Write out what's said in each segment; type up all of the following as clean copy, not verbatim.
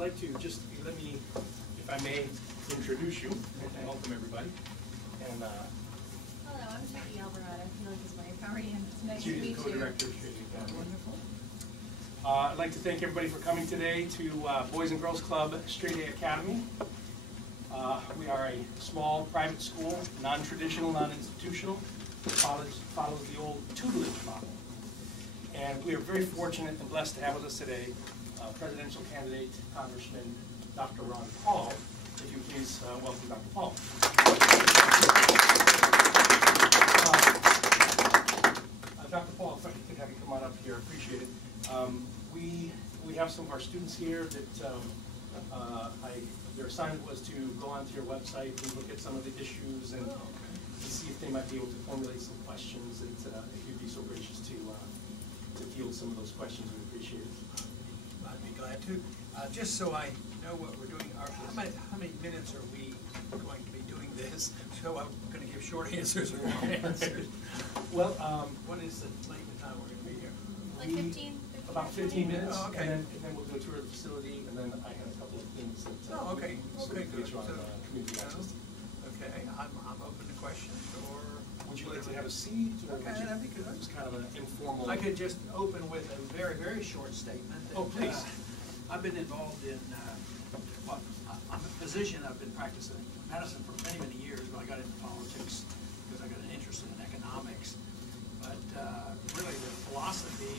like to just, let me, if I may, introduce you and welcome everybody. And hello, I'm Judy Alvarado, Felix's wife. How are you? It's nice to Judy, meet the you. co-director of Straight A Academy. Wonderful. I'd like to thank everybody for coming today to Boys and Girls Club Straight A Academy. We are a small private school, non-traditional, non-institutional, follows the old tutelage model. And we are very fortunate and blessed to have with us today presidential candidate, Congressman Dr. Ron Paul. If you please welcome Dr. Paul. Dr. Paul, if I could have you come on up here, I appreciate it. We have some of our students here that their assignment was to go onto your website and look at some of the issues and to see if they might be able to formulate some questions. And if you'd be so gracious to field some of those questions, we'd appreciate it. I'd be glad to. Just so I know what we're doing, how many minutes are we going to be doing this? So I'm going to give short answers or long answers. Well, what is the length of time we're going to be here? Like 15? About 15 minutes. Oh, okay. And then we'll do a tour of the facility, and then I have a couple of things that Oh, okay. so Okay, we can good. get you on community access. Okay, I'm open to questions, or Would you like to have a seat? Or okay, would you, that'd be good. just kind of an informal. I could just open with a very, very short statement. Oh, please. I've been involved in, well, I'm a physician. I've been practicing medicine for many, many years, but I got into politics because I got an interest in economics. But really the philosophy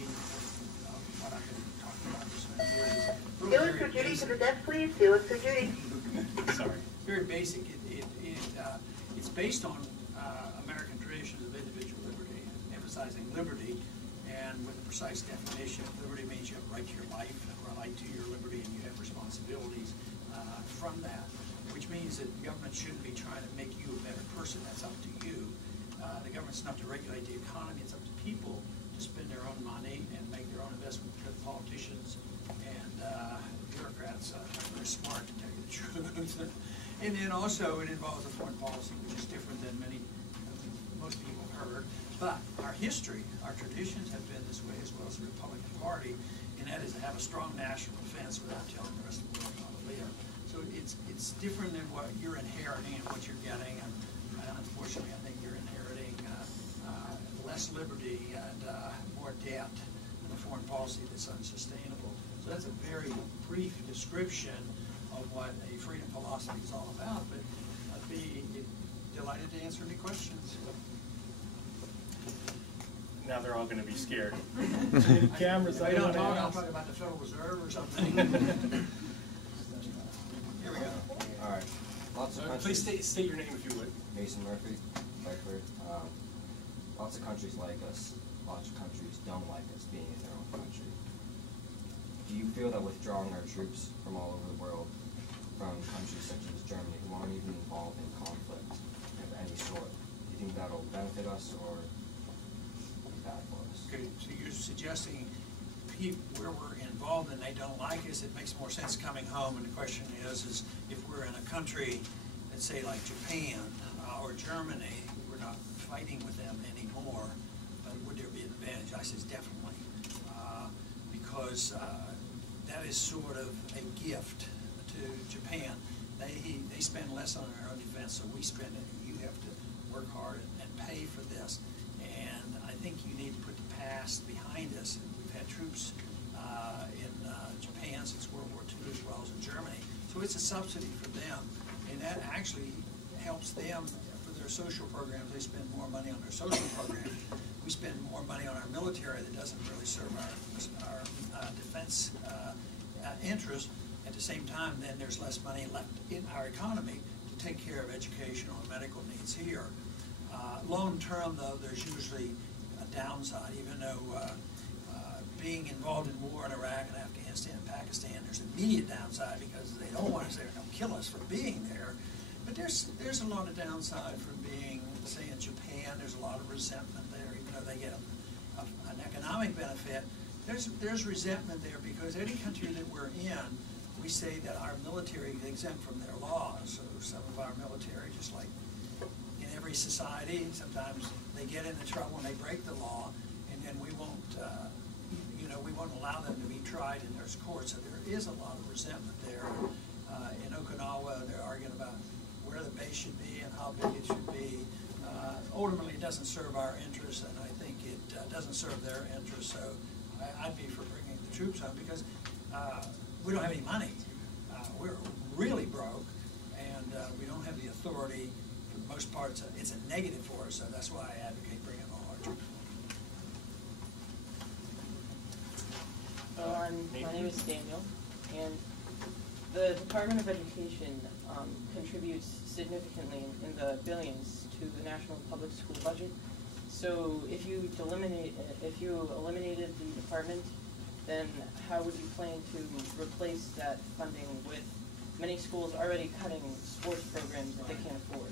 of what I've been talking about this here is really Do it for Judy to the desk, please. Do it for Judy. Sorry. very basic. It's based on American traditions of individual liberty, emphasizing liberty, and with a precise definition. Liberty means you have a right to your life, a right to your liberty, and you have responsibilities from that, which means that the government shouldn't be trying to make you a better person. That's up to you. The government's not to regulate the economy. It's up to people to spend their own money and make their own investment. Because politicians and bureaucrats are very smart, to tell you the truth. And then also it involves a foreign policy, which is different than most people have heard. But our history, our traditions have been this way, as well as the Republican Party, and that is to have a strong national defense without telling the rest of the world how to live. So it's different than what you're inheriting and what you're getting, and unfortunately I think you're inheriting less liberty and more debt and a foreign policy that's unsustainable. So that's a very brief description of what a freedom philosophy is all about, but I'd be delighted to answer any questions. Now they're all going to be scared. Cameras. If I don't talk, I'll talk about the Federal Reserve or something. Here we go. All right. Lots of countries. Please state your name if you would. Mason Murphy, Beckford. Lots of countries like us. Lots of countries don't like us being in their own country. Do you feel that withdrawing our troops from all over the world, from countries such as Germany, who aren't even involved in conflict of any sort, do you think that'll benefit us or be bad for us? Okay, so you're suggesting where we're involved and they don't like us, it makes more sense coming home, and the question is if we're in a country, let's say like Japan or Germany, we're not fighting with them anymore, but would there be an advantage? I says definitely, because that is sort of a gift to Japan. They spend less on their own defense, so we spend it. You have to work hard and pay for this. And I think you need to put the past behind us. We've had troops in Japan since World War II, as well as in Germany. So it's a subsidy for them, and that actually helps them for their social programs. They spend more money on their social programs. We spend more money on our military that doesn't really serve our defense interests. At the same time, then there's less money left in our economy to take care of educational and medical needs here. Long term, though, there's usually a downside, even though being involved in war in Iraq and Afghanistan and Pakistan, there's immediate downside because they don't want us there, they'll kill us for being there. But there's a lot of downside from being, say, in Japan. There's a lot of resentment there, even though they get an economic benefit. There's resentment there because any country that we're in, we say that our military is exempt from their laws. So some of our military, just like in every society, sometimes they get into trouble and they break the law, and then we won't allow them to be tried in their courts. So there is a lot of resentment there. In Okinawa, they're arguing about where the base should be and how big it should be. Ultimately, it doesn't serve our interests, and I think it doesn't serve their interests. So I'd be for bringing the troops home because we don't have any money. We're really broke, and we don't have the authority. For the most parts, it's a negative for us, so that's why I advocate bringing all our troops home. My name is Daniel, and the Department of Education contributes significantly in the billions to the national public school budget. So if you eliminated the department, then how would you plan to replace that funding with many schools already cutting sports programs that they can't afford?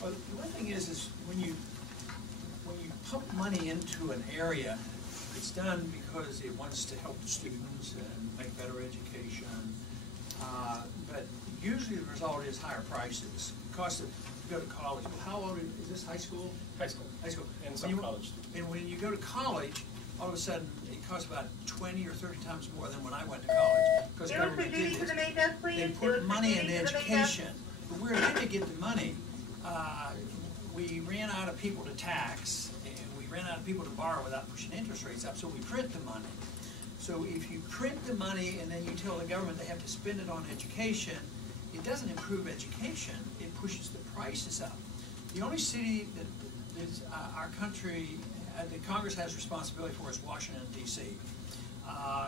Well, the one thing is when you pump money into an area, it's done because it wants to help the students and make better education. But usually the result is higher prices. Cost of go to college. Well, how old is this? High school? High school. High school. And some college. And when you go to college, all of a sudden it costs about 20 or 30 times more than when I went to college. Because Do government for duty did to the this. main desk, please. They Do put for money duty in to the main desk. education. But where did they get the money? We ran out of people to tax, and we ran out of people to borrow without pushing interest rates up, so we print the money. So if you print the money and then you tell the government they have to spend it on education, it doesn't improve education, it pushes the prices up. The only city that is, our country, that Congress has responsibility for is Washington, D.C.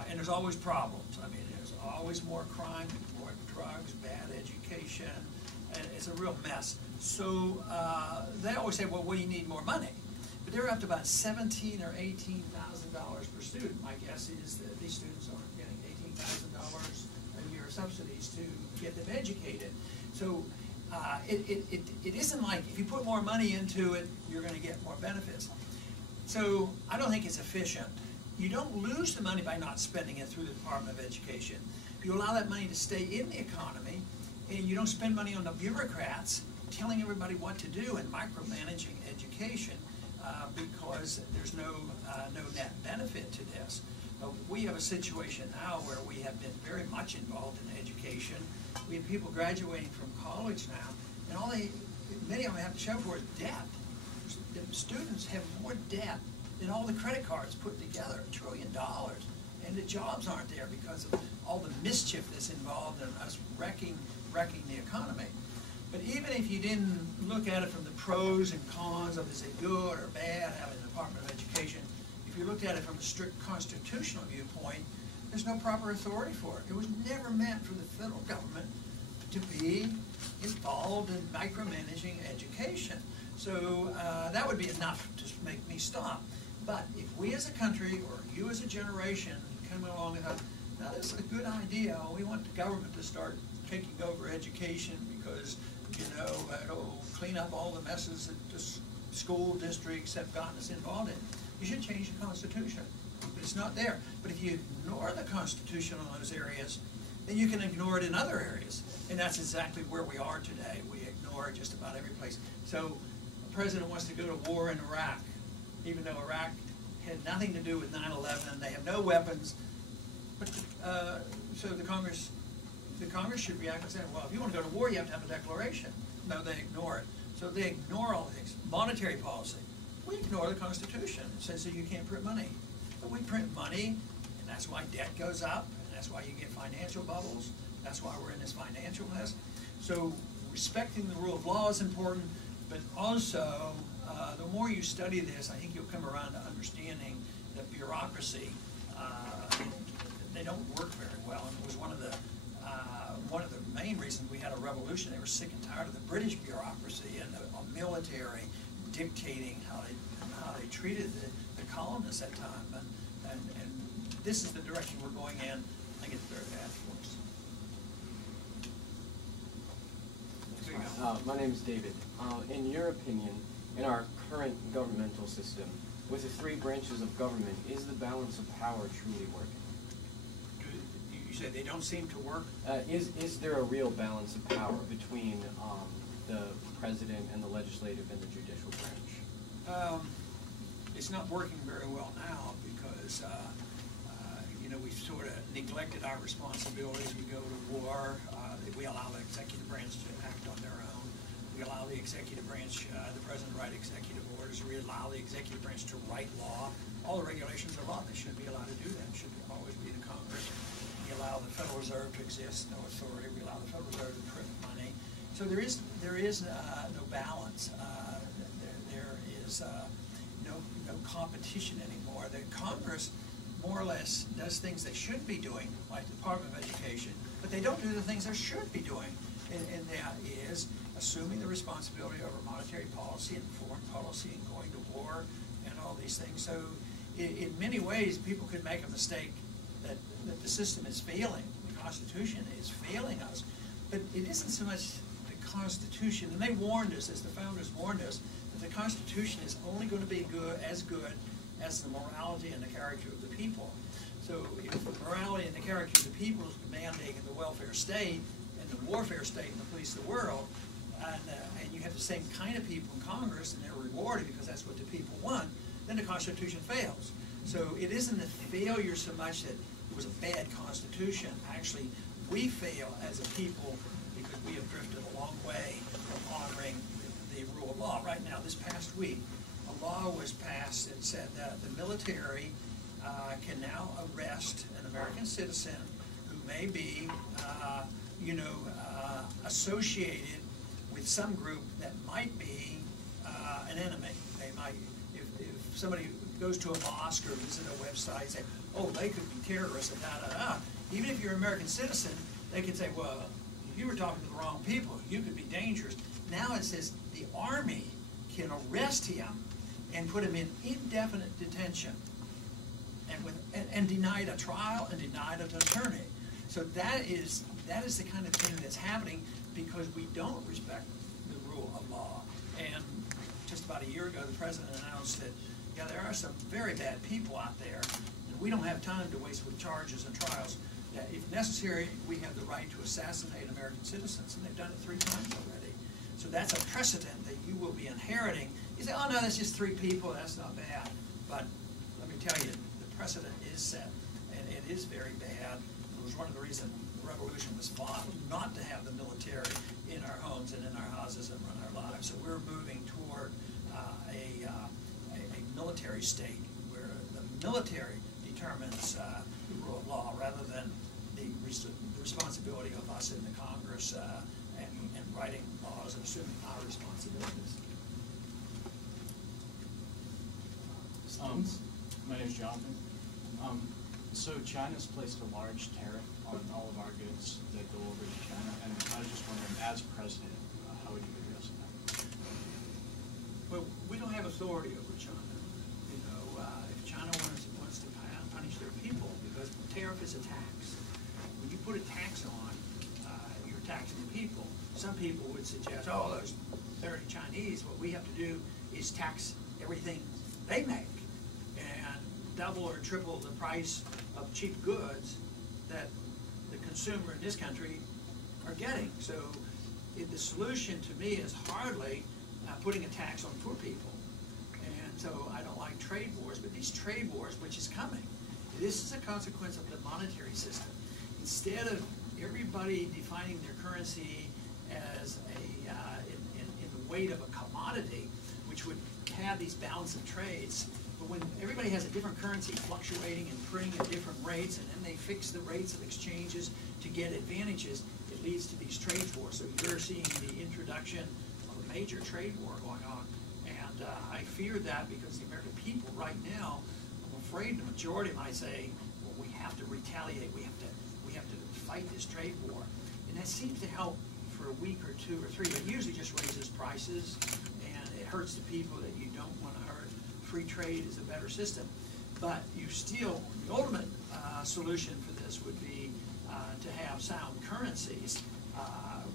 And there's always problems. I mean, there's always more crime, more drugs, bad education, and it's a real mess. So they always say, well, we need more money. But they're up to about $17,000 or $18,000 per student. My guess is that these students aren't getting $18,000 a year subsidies to get them educated. So it isn't like if you put more money into it, you're going to get more benefits. So I don't think it's efficient. You don't lose the money by not spending it through the Department of Education. If you allow that money to stay in the economy, and you don't spend money on the bureaucrats telling everybody what to do and micromanaging education, because there's no net benefit to this. We have a situation now where we have been very much involved in education. We have people graduating from college now, and many of them have to show for is debt. The students have more debt than all the credit cards put together, $1 trillion. And the jobs aren't there because of all the mischief that's involved in us wrecking the economy. But even if you didn't look at it from the pros and cons of is it good or bad having the Department of Education, if you looked at it from a strict constitutional viewpoint, there's no proper authority for it. It was never meant for the federal government to be involved in micromanaging education. So that would be enough to make me stop. But if we as a country, or you as a generation, come along and go, now this is a good idea, we want the government to start taking over education because, you know, it'll clean up all the messes that the school districts have gotten us involved in. You should change the Constitution. But it's not there. But if you ignore the Constitution on those areas, then you can ignore it in other areas. And that's exactly where we are today. We ignore just about every place. So the president wants to go to war in Iraq, even though Iraq had nothing to do with 9/11. They have no weapons. But so the Congress should react and say, well, if you want to go to war, you have to have a declaration. No, they ignore it. So they ignore all things. Monetary policy. We ignore the Constitution. It says that you can't print money. But we print money, and that's why debt goes up, and that's why you get financial bubbles. That's why we're in this financial mess. So respecting the rule of law is important, but also the more you study this, I think you'll come around to understanding that bureaucracy, they don't work very well. And it was one of the main reasons we had a revolution. They were sick and tired of the British bureaucracy and the military dictating how they treated the colonists at that time. And this is the direction we're going in. I think it's very bad for us. My name is David. In your opinion, in our current governmental system, with the three branches of government, is the balance of power truly working? You say they don't seem to work? Is there a real balance of power between the president and the legislative and the judicial branch? It's not working very well now because you know, we've sort of neglected our responsibilities. We go to war. We allow the executive branch to act on their own. We allow the executive branch, the president to write executive orders. We allow the executive branch to write law. All the regulations are law. They shouldn't be allowed to do that. It should always be the Congress. We allow the Federal Reserve to exist, no authority. We allow the Federal Reserve to print money. So there is no balance. There is no competition anymore. The Congress more or less does things they should be doing, like the Department of Education, but they don't do the things they should be doing. And that is assuming the responsibility over monetary policy and foreign policy and going to war and all these things. So in many ways, people could make a mistake that the system is failing. The Constitution is failing us. But it isn't so much the Constitution, and they warned us, as the founders warned us, that the Constitution is only going to be good as the morality and the character of the people. So if the morality and the character of the people is demanding the welfare state and the warfare state and the police of the world, and you have the same kind of people in Congress and they're rewarded because that's what the people want, then the Constitution fails. So it isn't a failure so much that it was a bad Constitution. Actually, we fail as a people because we have drifted a long way from honoring the rule of law. Right now, this past week, a law was passed that said that the military can now arrest an American citizen who may be, associated with some group that might be an enemy. They might, if somebody goes to a mosque or visit a website, say, oh, they could be terrorists and da-da-da. Even if you're an American citizen, they could say, well, you were talking to the wrong people. You could be dangerous. Now it says the Army can arrest him and put him in indefinite detention and denied a trial and denied an attorney. So that is the kind of thing that's happening because we don't respect the rule of law. And just about a year ago, the president announced that, yeah, there are some very bad people out there, and we don't have time to waste with charges and trials. That if necessary, we have the right to assassinate American citizens, and they've done it 3 times already. So that's a precedent that you will be inheriting. You say, oh no, that's just 3 people, that's not bad. But let me tell you, the precedent is set, and it is very bad. It was one of the reasons the revolution was fought, not to have the military in our homes and in our houses and run our lives. So we're moving toward a military state where the military determines the rule of law rather than the responsibility of us in the Congress and writing laws and assuming our responsibilities. My name is Jonathan. So China's placed a large tariff on all of our goods that go over to China, and I was just wondering, as president, how would you address that? Well, we don't have authority over China. You know, if China wants to punish their people, because tariff is a tax. When you put a tax on, you're taxing the people. Some people would suggest, oh, they're Chinese. What we have to do is tax everything they make and double or triple the price of cheap goods that the consumer in this country are getting. So the solution to me is hardly putting a tax on poor people. And so I don't like trade wars, but these trade wars, which is coming, this is a consequence of the monetary system. Instead of everybody defining their currency as in the weight of a commodity, which would have these balance of trades, but when everybody has a different currency fluctuating and printing at different rates, and then they fix the rates of exchanges to get advantages, it leads to these trade wars. So you're seeing the introduction of a major trade war going on. And I fear that because the American people right now, I'm afraid the majority might say, well, we have to retaliate, we have to fight this trade war. And that seems to help for a week or 2 or 3, but usually just raises prices, and it hurts the people that you don't want to hurt. Free trade is a better system. But you still, the ultimate solution for this would be to have sound currencies.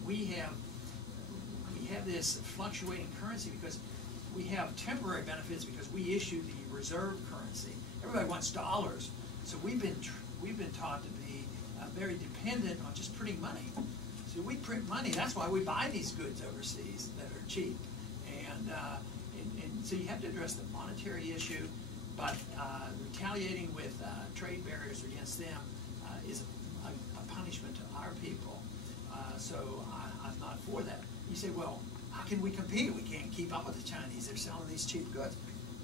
We have this fluctuating currency because we have temporary benefits because we issue the reserve currency. Everybody wants dollars, so we've been taught to be very dependent on just printing money. So we print money. That's why we buy these goods overseas that are cheap. And so you have to address the monetary issue, But retaliating with trade barriers against them is a punishment to our people. So I'm not for that. You say, well, how can we compete? We can't keep up with the Chinese. They're selling these cheap goods.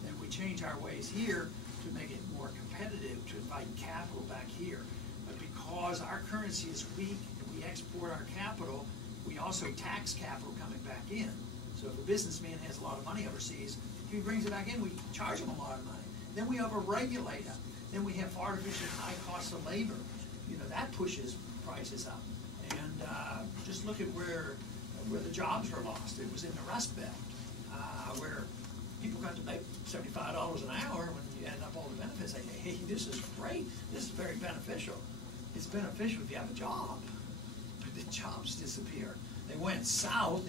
Then we change our ways here to make it more competitive, to invite capital back here. But because our currency is weak and we export our capital, we also tax capital coming back in. So if a businessman has a lot of money overseas, if he brings it back in, we charge him a lot of money. Then we overregulate him. Then we have artificially high costs of labor. You know, that pushes prices up. And just look at where the jobs were lost. It was in the Rust Belt, where people got to make $75 an hour when you add up all the benefits. They say, hey, this is great. This is very beneficial. It's beneficial if you have a job, but the jobs disappear. They went south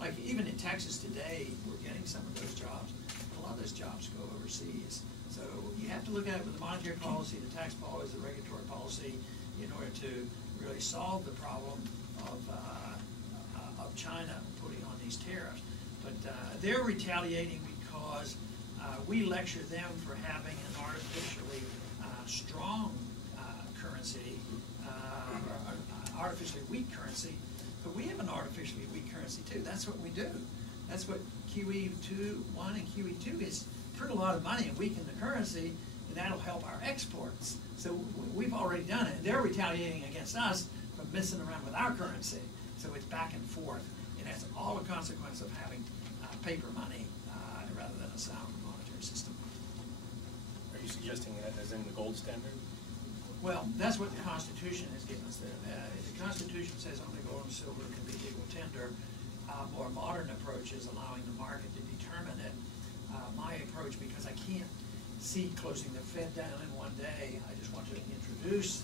like even in Texas today, we're getting some of those jobs. A lot of those jobs go overseas. So you have to look at it with the monetary policy, the tax policy, the regulatory policy, in order to really solve the problem of China putting on these tariffs. But they're retaliating because we lecture them for having an artificially strong currency, artificially weak currency, but we have an artificially weak currency too. That's what we do. That's what QE1 and QE2 is. Print a lot of money and weaken the currency, and that'll help our exports. So we've already done it. They're retaliating against us for messing around with our currency. So it's back and forth, and that's all a consequence of having paper money rather than a sound monetary system. Are you suggesting that as in the gold standard? Well, that's what the Constitution has given us. The Constitution says only gold and silver can be legal tender. More modern approach is allowing the market to determine it. My approach, because I can't see closing the Fed down in one day, I just want to introduce,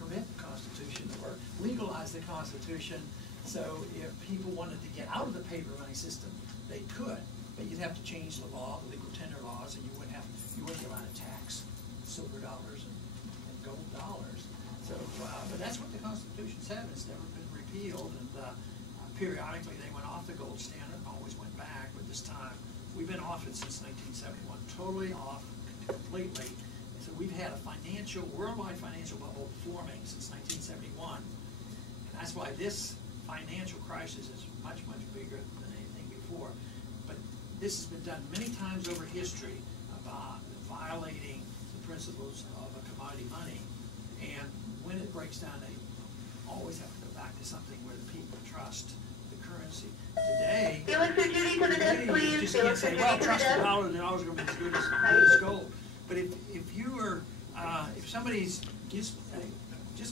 permit the Constitution or legalize the Constitution. So if people wanted to get out of the paper money system, they could, but you'd have to change the law, the legal tender laws, and you wouldn't be allowed to tax silver dollars and gold dollars. So, but that's what the Constitution said. It's never been repealed, and periodically they went off the gold standard and always went back. But this time, we've been off it since 1971, totally off, completely. And so we've had a worldwide financial bubble forming since 1971. And that's why this financial crisis is much, much bigger than anything before. But this has been done many times over history about violating the principles of a commodity money. And when it breaks down, they always have to go back to something where the people trust the currency. Today, you just can't say, well, trust the dollar, the dollar's going to be as good as gold. But if somebody's just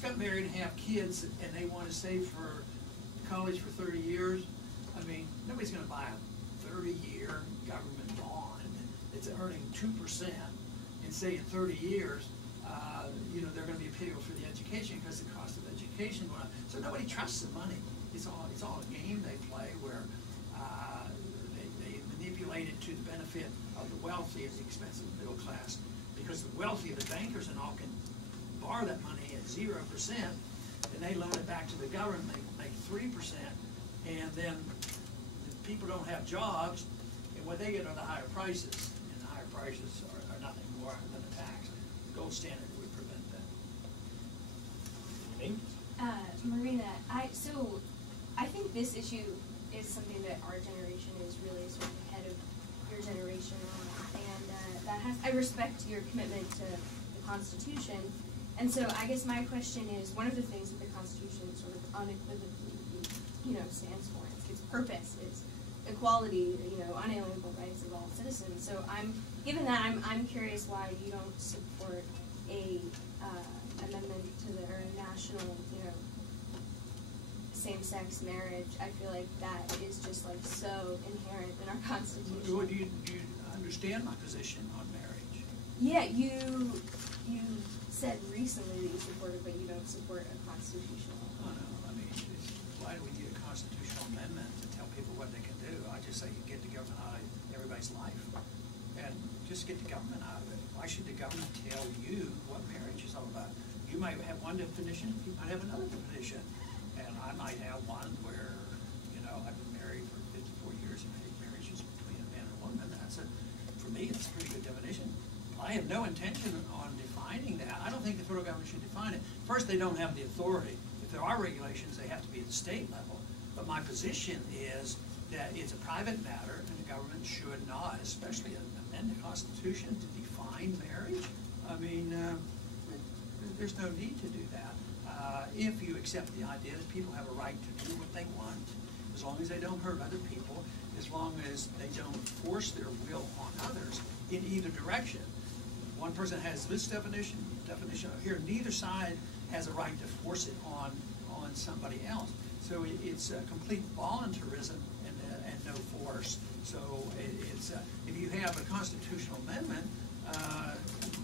got married and have kids and they want to save for college for 30 years, I mean, nobody's going to buy a 30-year government bond that's earning 2% and say in 30 years, they're going to be payable for the education because the cost of education went up. So nobody trusts the money. It's all a game they play where they manipulate it to the benefit of the wealthy at the expense of the middle class. Because the wealthy, the bankers and all, can borrow that money at 0%, and they loan it back to the government, they make 3%, and then the people don't have jobs, and what they get are the higher prices, and the higher prices are nothing more than a tax. The gold standard would prevent that. Marina, I think this issue is something that our generation is really sort of ahead of your generation on, and I respect your commitment to the Constitution, and so I guess my question is, one of the things that the Constitution sort of unequivocally, stands for, its purpose, its equality, unalienable rights of all citizens. So given that, I'm curious why you don't support a amendment to or a national, same-sex marriage. I feel like that is just like so inherent in our Constitution. Do you understand my position on marriage? Yeah, you said recently that you support it, but you don't support a constitutional. Oh, no. I mean, why do we need a constitutional amendment to tell people what they can do? I just say you get the government out of everybody's life, and just get the government out of it. Why should the government tell you what marriage is all about? You might have one definition, you might have another definition. And I might have one where, I've been married for 54 years, and marriage is between a man and a woman. That's a for me, it's a pretty good definition. I have no intention on defining that. I don't think the federal government should define it. First, they don't have the authority. If there are regulations, they have to be at the state level. But my position is that it's a private matter, and the government should not, especially amend the Constitution to define marriage. I mean, there's no need to do that. If you accept the idea that people have a right to do what they want, as long as they don't hurt other people, as long as they don't force their will on others in either direction. One person has this definition here, neither side has a right to force it on somebody else. So it's a complete voluntarism and no force. So it's if you have a constitutional amendment,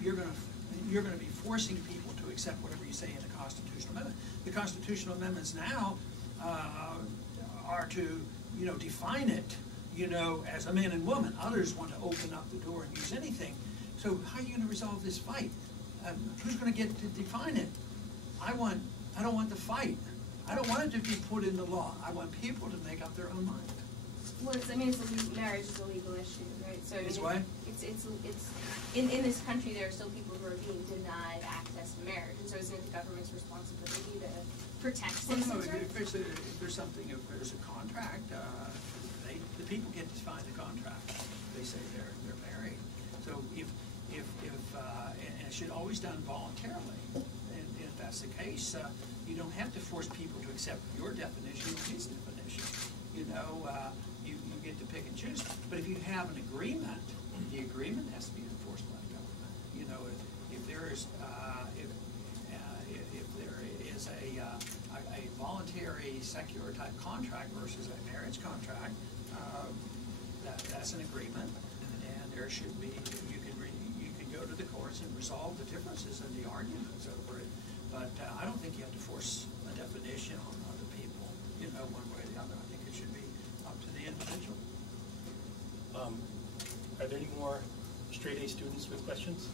you're going to be forcing people to accept whatever you say in the constitutional amendment. The constitutional amendments now are to define it as a man and woman. Others want to open up the door and use anything. So how are you going to resolve this fight? Who's going to get to define it? I don't want the fight. I don't want it to be put in the law. I want people to make up their own mind. Well, marriage is a legal issue, right? So It's what? It's in this country there are still people who are being denied access to marriage, and so isn't it the government's responsibility to protect citizens' rights? If there's a contract, the people get to define the contract. They say they're married. So if and it should always done voluntarily. And if that's the case, you don't have to force people to accept your definition or his definition. You get to pick and choose. But if you have an agreement, the agreement has to be enforced by the government. If there is a voluntary secular type contract versus a marriage contract, that's an agreement, and there should be. You can go to the courts and resolve the differences and the arguments over it. But I don't think you have to force a definition on other people, one way or the other. I think it should be up to the individual. Are there any more straight A students with questions?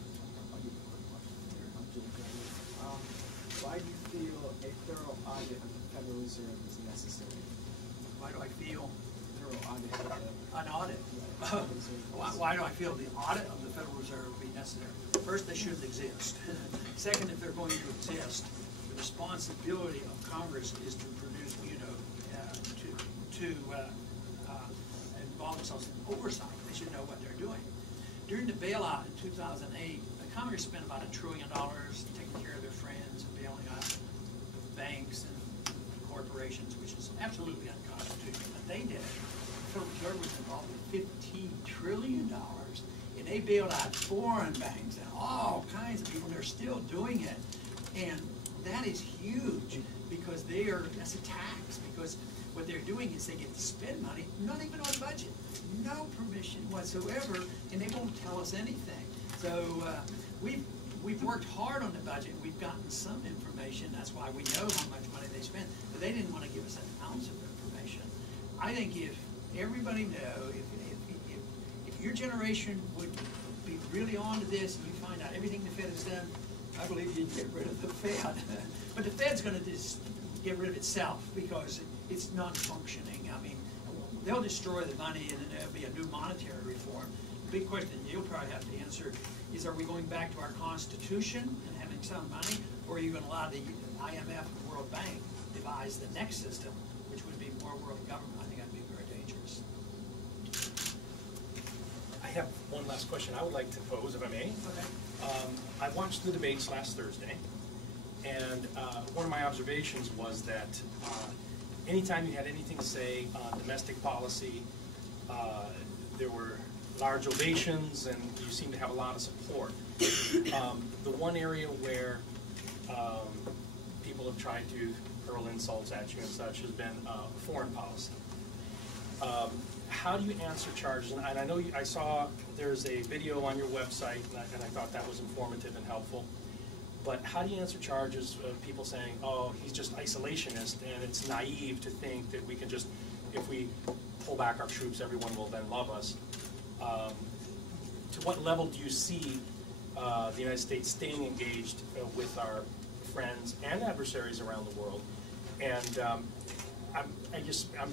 Why do you feel a thorough audit of the Federal Reserve is necessary? Why do I feel Thorough audit of the an audit? Federal Reserve. Why do I feel the audit of the Federal Reserve would be necessary? First, they shouldn't exist. Second, if they're going to exist, the responsibility of Congress is to produce, to involve themselves in oversight. They should know what they're doing. During the bailout in 2008, the Congress spent about $1 trillion taking care of their friends and bailing out the banks and corporations, which is absolutely unconstitutional. But they did it. The Federal Reserve was involved with $15 trillion, and they bailed out foreign banks and all kinds of people. They're still doing it, and that is huge because that's a tax. Because what they're doing is they get to spend money, not even on budget, no permission whatsoever, and they won't tell us anything. So we've worked hard on the budget. We've gotten some information. That's why we know how much money they spend. But they didn't want to give us an ounce of information. I think if everybody knows, if your generation would be really on to this and you find out everything the Fed has done, I believe you'd get rid of the Fed. But the Fed's going to just get rid of itself because it's non-functioning. I mean, they'll destroy the money and then there'll be a new monetary reform. The big question you'll probably have to answer is, are we going back to our Constitution and having some money, or are you going to allow the IMF and World Bank devise the next system, which would be more world government? I think that'd be very dangerous. I have one last question I would like to pose, if I may. Okay. I watched the debates last Thursday, and one of my observations was that anytime you had anything to say on domestic policy, there were large ovations, and you seemed to have a lot of support. The one area where people have tried to hurl insults at you and such has been foreign policy. How do you answer charges? And I know I saw there's a video on your website, and I thought that was informative and helpful. But how do you answer charges of people saying, oh, he's just isolationist, and it's naive to think that we can just, if we pull back our troops, everyone will then love us? To what level do you see the United States staying engaged with our friends and adversaries around the world? And I'm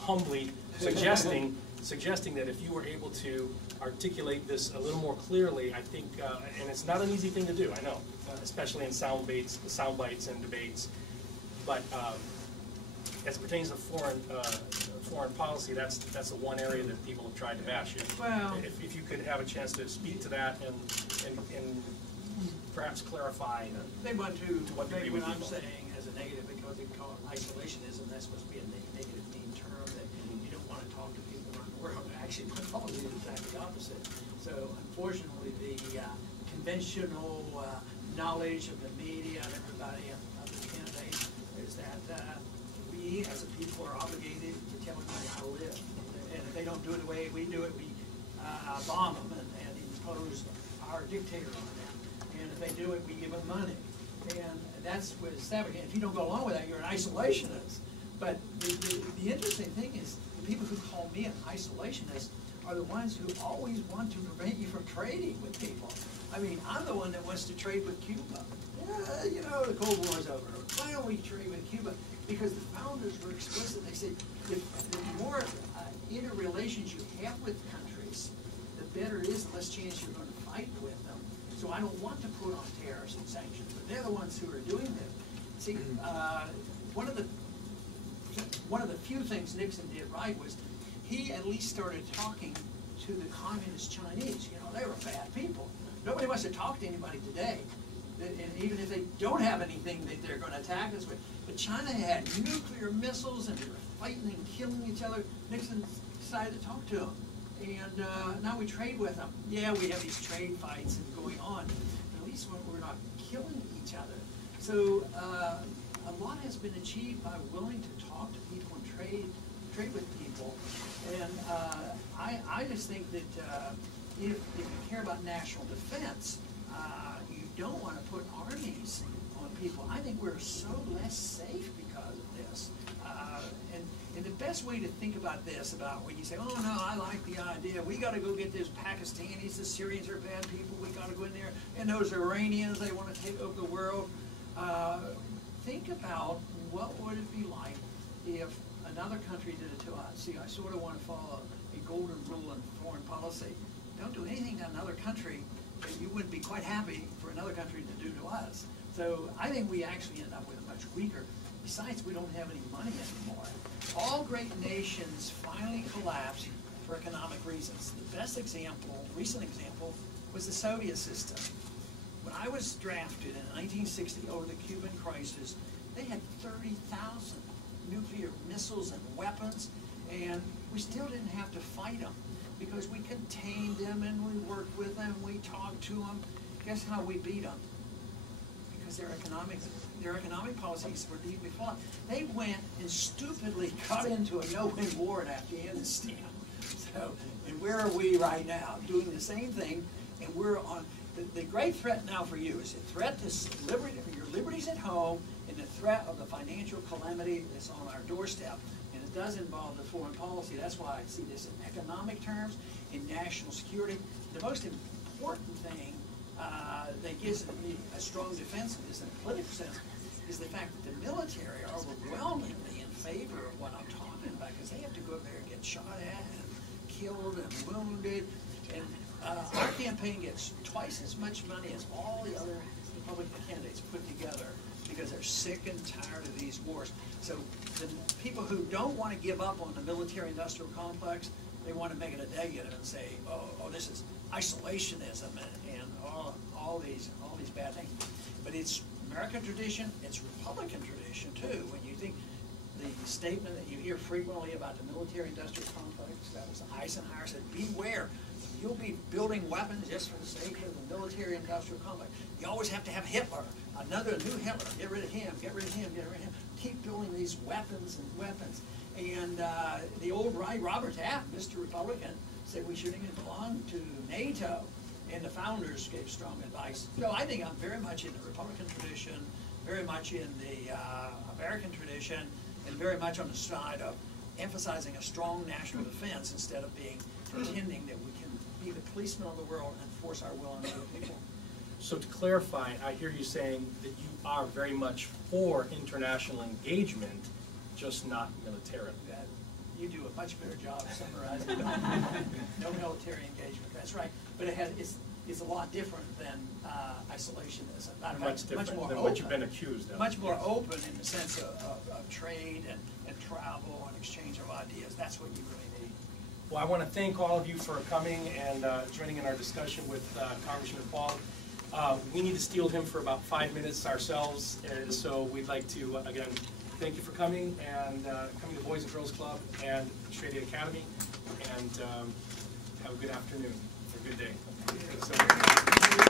humbly suggesting suggesting that if you were able to articulate this a little more clearly, I think, and it's not an easy thing to do, I know, especially in sound bites and debates, but as it pertains to foreign policy, that's the one area that people have tried to bash you. Well, if you could have a chance to speak to that and perhaps clarify. They want to what they make would what I'm do. saying as a negative because they call it isolationism. That's supposed to be a negative, mean term that you don't want to talk to people around the world. Actually, my policy is exactly the opposite. So unfortunately, the conventional knowledge of the media and everybody of the candidates is that we as a people are obligated to tell everybody how to live. And if they don't do it the way we do it, we bomb them and impose our dictator on them. And if they do it, we give them money. And that's what it's established. If you don't go along with that, you're an isolationist. But the interesting thing is the people who call me an isolationist are the ones who always want to prevent you from trading with people. I mean, I'm the one that wants to trade with Cuba. Yeah, you know, the Cold War's over. Why don't we trade with Cuba? Because the founders were explicit. They said, the more interrelations you have with countries, the better it is, the less chance you're going to fight with them. So I don't want to put on tariffs and sanctions, but they're the ones who are doing this. See, one of the few things Nixon did right was he at least started talking to the communist Chinese. You know, they were bad people. Nobody wants to talk to anybody today. And even if they don't have anything that they're going to attack us with. But China had nuclear missiles and they were fighting and killing each other. Nixon decided to talk to them. And now we trade with them. Yeah, we have these trade fights and going on. But at least we're not killing each other. So a lot has been achieved by willing to talk to people and trade with people. And I just think that if you care about national defense, you don't want to put armies on people. I think we're so less safe because of this. And the best way to think about this, about when you say, oh no, I like the idea, we got to go get those Pakistanis, the Syrians are bad people, we got to go in there, and those Iranians, they want to take over the world. Think about what would it be like if another country did it to us. See, I sort of want to follow a golden rule in foreign policy. Don't do anything to another country that you wouldn't be quite happy for another country to do to us. So I think we actually end up with a much weaker. Besides, we don't have any money anymore. All great nations finally collapsed for economic reasons. The best example, recent example, was the Soviet system. When I was drafted in 1960 over the Cuban crisis, they had 30,000 nuclear missiles and weapons, and we still didn't have to fight them because we contained them and we worked with them, we talked to them. Guess how we beat them? Because their economic policies were deeply flawed. They went and stupidly got into a no-win war in Afghanistan. So, and where are we right now? Doing the same thing, and we're on. The great threat now for you is the threat to liberty, your liberties at home, and the threat of the financial calamity that's on our doorstep. And it does involve the foreign policy. That's why I see this in economic terms, in national security. The most important thing that gives me a strong defense of this in a political sense is the fact that the military are overwhelmingly in favor of what I'm talking about, because they have to go up there and get shot at and killed and wounded. And our campaign gets twice as much money as all the other Republican candidates put together because they're sick and tired of these wars. So the people who don't want to give up on the military-industrial complex, they want to make it a negative and say, oh, this is isolationism and all these bad things. But it's American tradition, it's Republican tradition too. When you think the statement that you hear frequently about the military-industrial complex, that was Eisenhower said, beware. You'll be building weapons just for the sake of the military-industrial complex. You always have to have Hitler, another new Hitler. Get rid of him, get rid of him, get rid of him. Keep building these weapons and weapons. And the old Robert Taft, Mr. Republican, said we shouldn't even belong to NATO. And the founders gave strong advice. So I think I'm very much in the Republican tradition, very much in the American tradition, and very much on the side of emphasizing a strong national defense instead of pretending that we can be the policemen of the world and force our will on other people. So to clarify, I hear you saying that you are very much for international engagement, just not militarily. You do a much better job of summarizing. No military engagement, that's right. But it's a lot different than isolationism. Matter of fact, Much different more than open. what you've been accused of. Much more open in the sense of trade and travel and exchange of ideas. That's what you really need. Well, I want to thank all of you for coming and joining in our discussion with Congressman Paul. We need to steal him for about 5 minutes ourselves, and so we'd like to, again, thank you for coming and coming to Boys and Girls Club and Straight A Academy, and have a good afternoon, or a good day. Thanks so much.